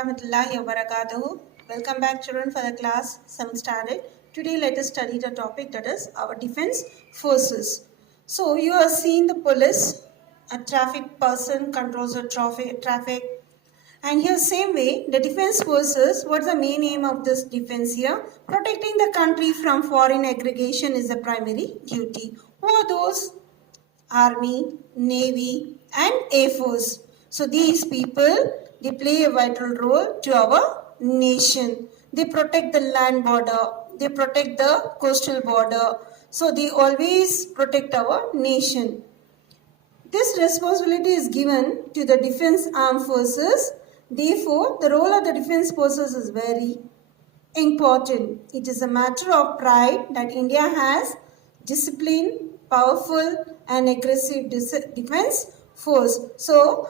warahmatullahi wabarakatuh. Welcome back children for the class 7th standard. Today let us study the topic that is our defense forces. So you have seen the police, a traffic person controls the traffic, and here same way the defense forces, what's the main aim of this defense here? Protecting the country from foreign aggression is the primary duty. Who are those? Army, Navy and Air Force. So these people, they play a vital role to our nation. They protect the land border, they protect the coastal border. So they always protect our nation. This responsibility is given to the defense armed forces. Therefore, the role of the defense forces is very important. It is a matter of pride that India has disciplined, powerful and aggressive defense force. So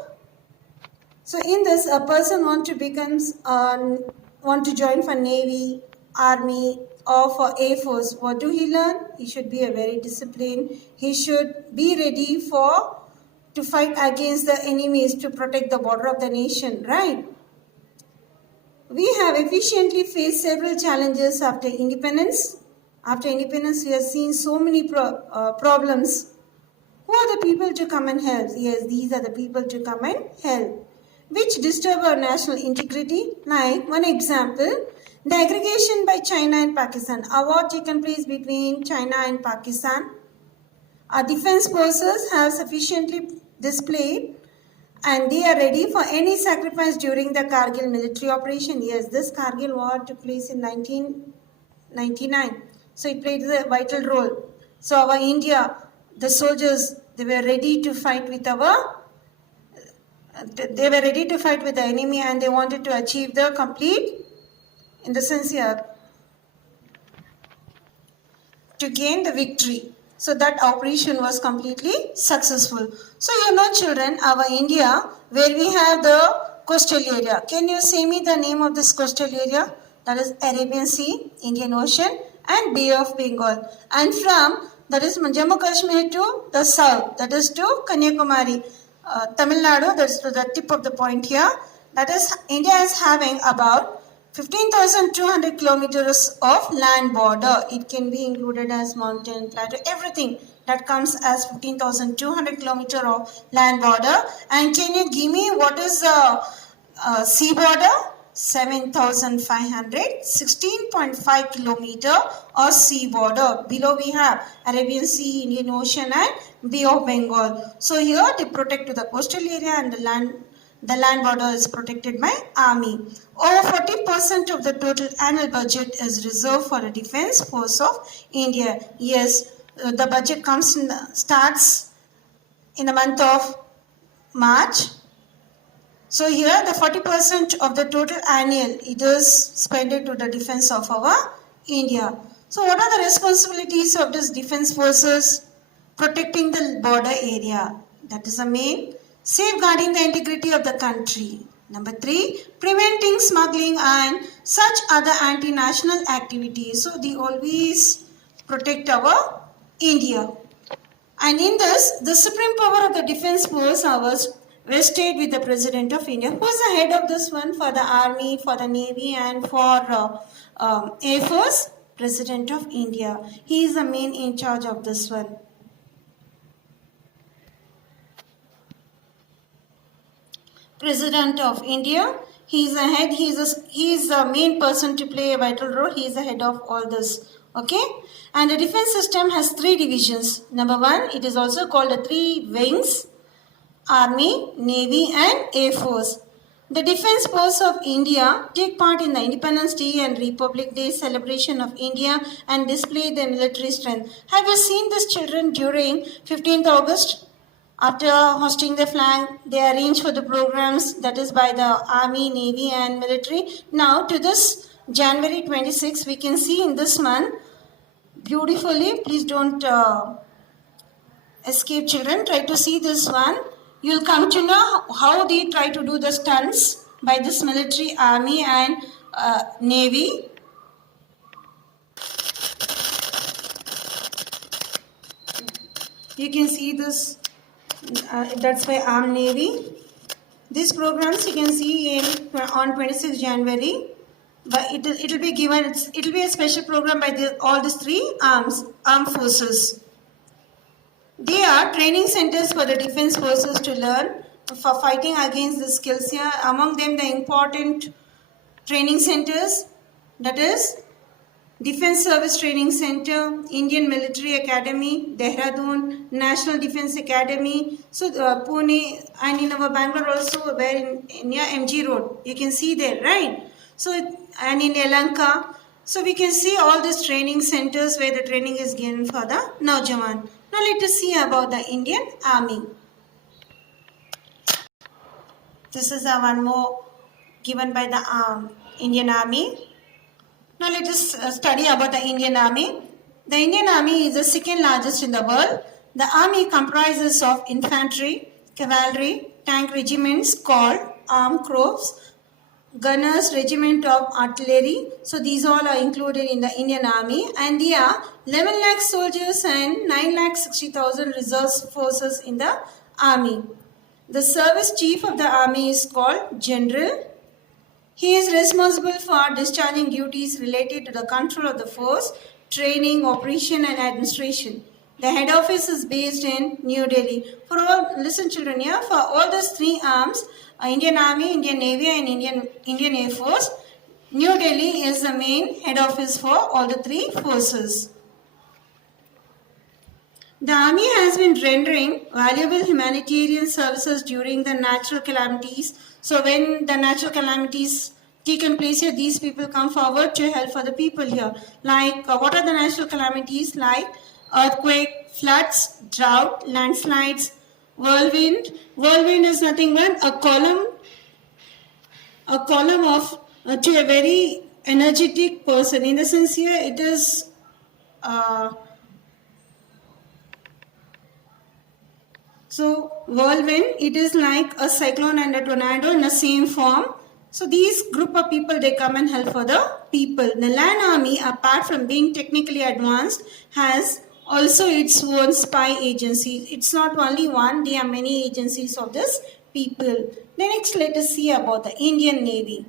in this, a person want to join for Navy, Army or for Air Force. What do he learn? He should be a very disciplined. He should be ready to fight against the enemies to protect the border of the nation, right? We have efficiently faced several challenges after independence. After independence, we have seen so many problems. Who are the people to come and help? Yes, these are the people to come and help, which disturb our national integrity. Like one example, the aggregation by China and Pakistan. A war taken place between China and Pakistan. Our defense forces have sufficiently displayed and they are ready for any sacrifice during the Kargil military operation. Yes, this Kargil war took place in 1999. So it played a vital role. So our India, the soldiers, they were ready to fight with the enemy and they wanted to achieve the complete, in the sense here, to gain the victory. So that operation was completely successful. So you know children, our India, where we have the coastal area. Can you say me the name of this coastal area? That is Arabian Sea, Indian Ocean and Bay of Bengal. And that is Jammu Kashmir to the south, that is to Kanyakumari, Tamil Nadu, that's to the tip of the point here. That is, India is having about 15,200 kilometers of land border. It can be included as mountain, plateau, everything that comes as 15,200 kilometers of land border. And can you give me what is the sea border? 7,500, 16.5 kilometer of sea border. Below we have Arabian Sea, Indian Ocean and Bay of Bengal. So here they protect to the coastal area and the land border is protected by army. Over 40% of the total annual budget is reserved for the defense force of India. Yes, the budget starts in the month of March. So here the 40% of the total annual, it is spent to the defense of our India. So what are the responsibilities of this defense forces? Protecting the border area. That is the main. Safeguarding the integrity of the country. Number 3, preventing smuggling and such other anti-national activities. So they always protect our India. And in this, the supreme power of the defense force was vested with the President of India. Who is the head of this one for the Army, for the Navy and for Air Force? President of India. He is the main in charge of this one. President of India, he is the head, he is the main person to play a vital role, he is the head of all this, okay? And the defense system has 3 divisions. Number 1, it is also called the 3 wings, Army, Navy and Air Force. The Defense Force of India take part in the Independence Day and Republic Day celebration of India and display their military strength. Have you seen this children during 15th August? After hosting the flag, they arrange for the programs that is by the Army, Navy and military. Now to this January 26, we can see in this month, beautifully, please don't escape children, try to see this one. You'll come to know how they try to do the stunts by this military, Army and Navy. You can see this. That's by Armed Navy. These programs you can see on 26 January, but it will be given. It will be a special program by all these three armed forces. They are training centers for the defense forces to learn for fighting against the skills here. Among them, the important training centers, that is Defense Service Training Center, Indian Military Academy, Dehradun, National Defense Academy, so Pune, and in our Bangalore also, where near MG Road, you can see there, right? So, and in Yelahanka, so we can see all these training centers where the training is given for the Naujawan. Now let us see about the Indian Army. This is one more given by the Indian Army. Now let us study about the Indian Army. The Indian Army is the second largest in the world. The army comprises of infantry, cavalry, tank regiments called armed corps, gunners, regiment of artillery. So these all are included in the Indian Army, and there are 11 lakh soldiers and 9,60,000 reserve forces in the army. The service chief of the army is called General. He is responsible for discharging duties related to the control of the force, training, operation and administration. The head office is based in New Delhi. For all, listen children here, for all these three arms, Indian Army, Indian Navy and Indian Air Force, New Delhi is the main head office for all the three forces. The army has been rendering valuable humanitarian services during the natural calamities. So when the natural calamities taken place here, these people come forward to help for the people here. Like what are the natural calamities? Like earthquake, floods, drought, landslides, whirlwind. Whirlwind is nothing but a column of to a very energetic person. In the sense here, it is so whirlwind, it is like a cyclone and a tornado in the same form. So these group of people, they come and help for the people. The land army, apart from being technically advanced, has also its own spy agency. It's not only one, there are many agencies of this people. Then next let us see about the Indian Navy.